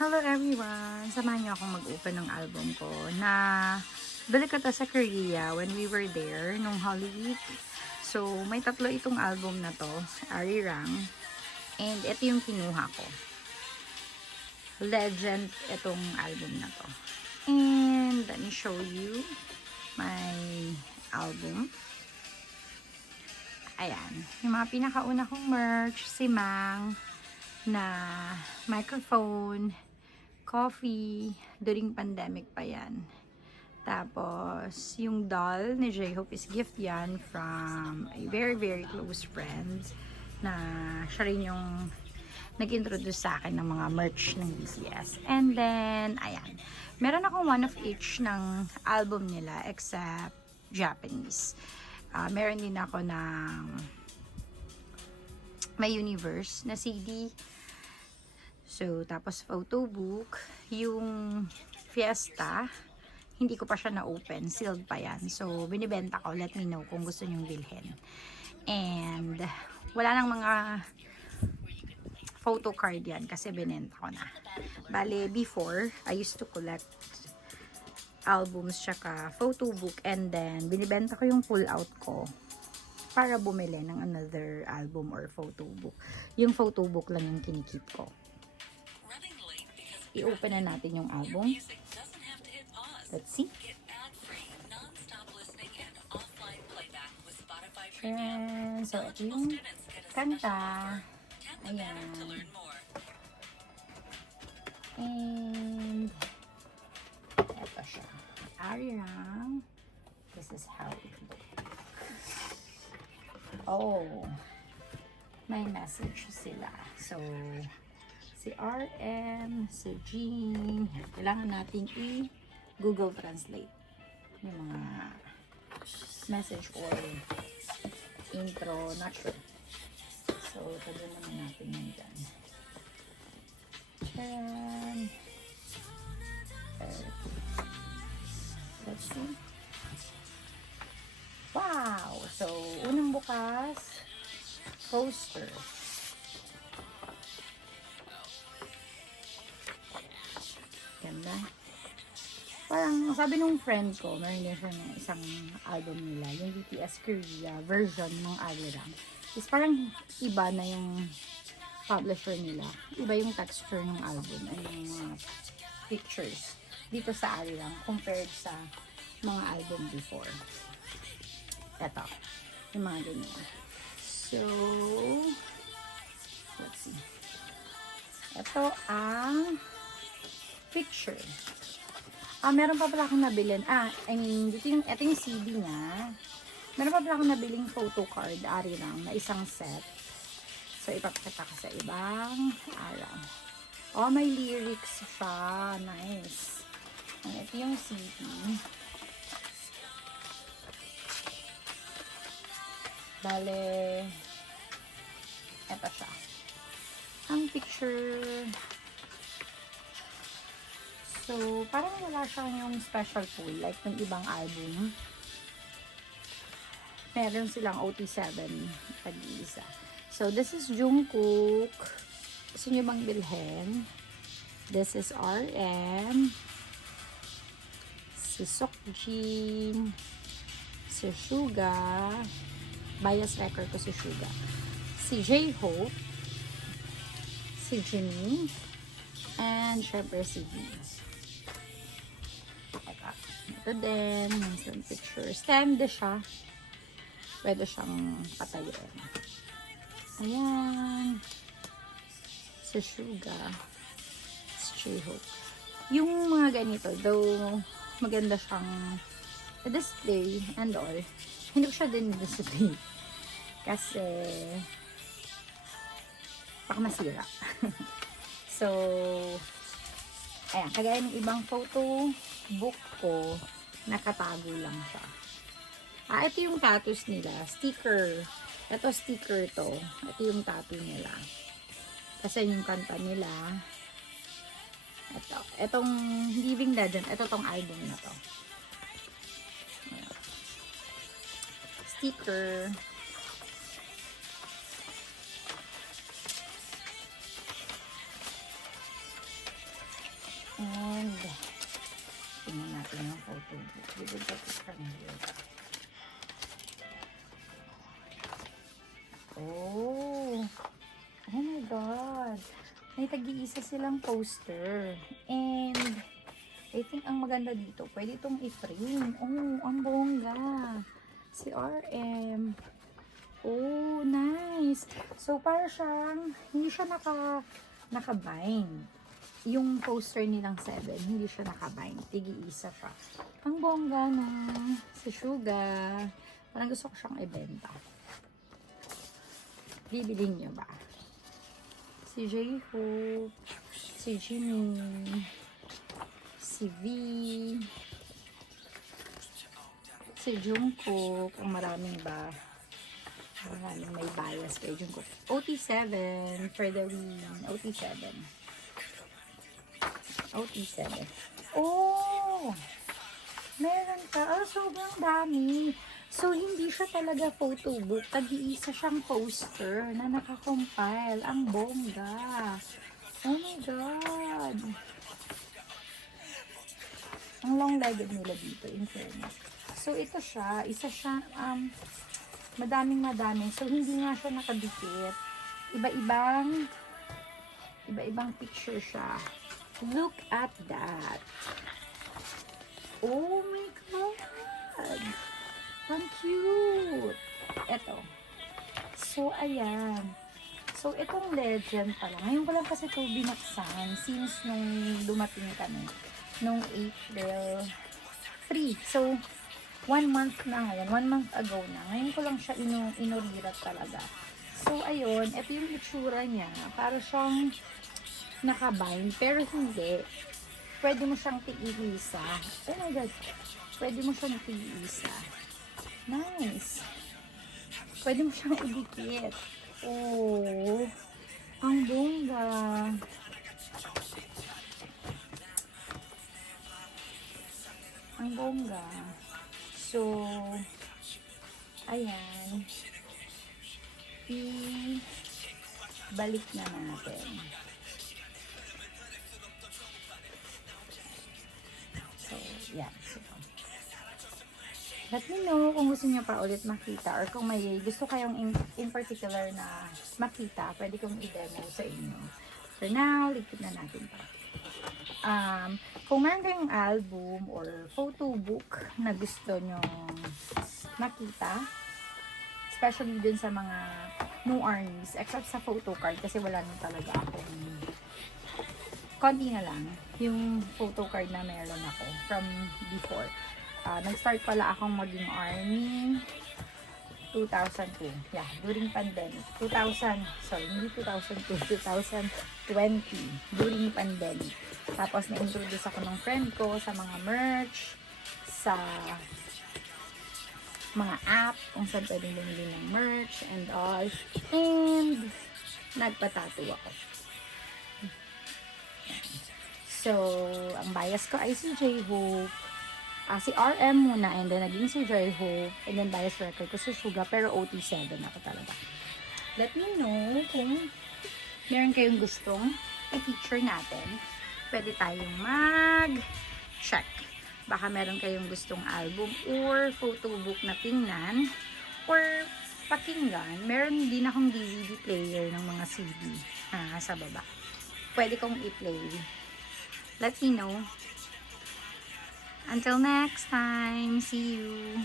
Hello everyone! Samahan niyo akong mag-open ng album ko na bili ko to sa Korea when we were there nung Holy Week. So, may tatlo itong album na to, Arirang. And ito yung kinuha ko. Legend itong album na to. And let me show you my album. Ayan. Yung mga pinakauna kong merch, si Mang na microphone, coffee, during pandemic pa yan. Tapos, yung doll ni J-Hope is gift yan from a very, very close friend na siya rin yung nag-introduce sa akin ng mga merch ng BTS. And then, ayan. Meron akong one of each ng album nila except Japanese. Meron din ako ng My Universe na CD. So, tapos photo book. Yung Fiesta, hindi ko pa siya na-open. Sealed pa yan. So, binibenta ko. Let me know kung gusto nyong bilhin. And, wala nang mga photo card yan kasi binenta ko na. Bale, before, I used to collect albums tsaka photo book and then binibenta ko yung pull out ko para bumili ng another album or photo book. Yung photo book lang yung kinikip ko. I-open na natin yung album. Let's see. And so, ito yung kanta. Ayan. And ito siya. Arirang. This is how it looks. Oh. May message sila. So, si RM, si Jean, kailangan natin i-Google Translate yung mga message or intro, not sure. So, tabi naman natin yun dyan. And, let's see. Wow! So, unang bukas, poster. Ganda. Parang, sabi nung friend ko, meron din siya ng isang album nila, yung BTS Korea version ng Arirang. Is parang iba na yung publisher nila. Iba yung texture ng album and yung mga pictures dito sa Arirang compared sa mga album before. Eto. Yung mga ganyan. So, let's see. Ito ang picture. Meron pa pala akong nabilin. I mean, ito yung CD niya. Meron pa pala akong nabiling photo card, Arirang, na isang set. So, ipapakita ko sa ibang araw. Oh, may lyrics siya. Nice. And ito yung CD. Bale, ito siya. Ang picture. So, parang wala siyang yung special tool like ng ibang album. Meron silang OT7 pag-iisa. So, this is Jungkook. Gusto nyo bang bilhin? This is RM. Si Seokjin. Si Suga. Bias record ko si Suga. Si J-Hope. Si Jimin. And, syempre, si V. Ito din. Yung picture. Stand siya. Pwede siyang patayin. Ayan. Si Suga. Si J-Hope. Yung mga ganito, though maganda siyang display and all, hindi ko siya din display. Kasi baka masira. So, ayan. Kagaya ng ibang photo book ko, nakatago lang siya. Ito yung tattoos nila. Sticker. Ito sticker to. Ito yung tattoo nila. Kasi yung kanta nila. Ito. Itong Living Legend. Ito tong album na to. Sticker. And, tingnan natin yung photo book. We will get it from here. Oh! Oh my God! May tag-iisa silang poster. And, I think ang maganda dito, pwede itong i-frame. Oh, ang bongga! Si RM. Oh, nice! So, para siyang, hindi siya naka-bind. Yung poster nilang 7, hindi siya nakabind. Tigi-isa siya. Ang bongga nung si Suga. Parang gusto ko siyang ibenta. Bibilin niyo ba? Si J-Hope, si Jimin, si V, si Jungkook. Ang maraming ba? Maraming may bias kay Jungkook. OT7 for the win. OT7. OT7. Oh! Meron ka. Oh, sobrang dami. So, hindi siya talaga photo book. Tag-iisa siyang poster na nakakompile. Ang bongga. Oh my God. Ang long-legged nila dito, in fairness. So, ito siya. Isa siya, madaming. So, hindi nga siya nakadikit. Iba-ibang picture siya. Look at that. Oh my God. Ang cute. Ito. So, ayan. So, itong legend pala. Ngayon ko lang kasi ito binuksan since nung dumating kami. Nung April 3. So, 1 month na ngayon. 1 month ago na. Ngayon ko lang siya inurirat talaga. So, ayun. Ito yung itsura niya. Para siyang nakabind, pero hindi. Pwede mo siyang tigiisa. Oh my God. Pwede mo siyang tigiisa. Nice. Pwede mo siyang idikit. Oh. Ang bongga. Ang bongga. So, ayan. Balik na natin. So, yan. So, let me know kung gusto niyo pa ulit makita or kung may gusto kayong in particular na makita, pwede kong i-demo sa inyo. For now, ligpit na natin pa. Kung meron kayong album or photo book na gusto nyo makita, especially dun sa mga new armies, except sa photo card kasi wala nang talaga akong konti na lang yung photo card na meron ako from before. Nag-start pala akong maging army 2002. Yeah, during pandemic. 2000, sorry, hindi 2002, 2020, during pandemic. Tapos na-introduce ako ng friend ko sa mga merch, sa mga app, kung saan pwedeng bumili ng merch and all. And nagpatato ako. So, ang bias ko ay si J-Hope. Si RM muna, and then naging si J-Hope, and then bias record ko si Suga, pero OT7 ako talaga. Let me know kung meron kayong gustong i-feature natin. Pwede tayong mag-check. Baka meron kayong gustong album or photo book na tingnan or pakinggan. Meron din akong DVD player ng mga CD sa baba. Pwede kong i-play. Let me know. Until next time, see you!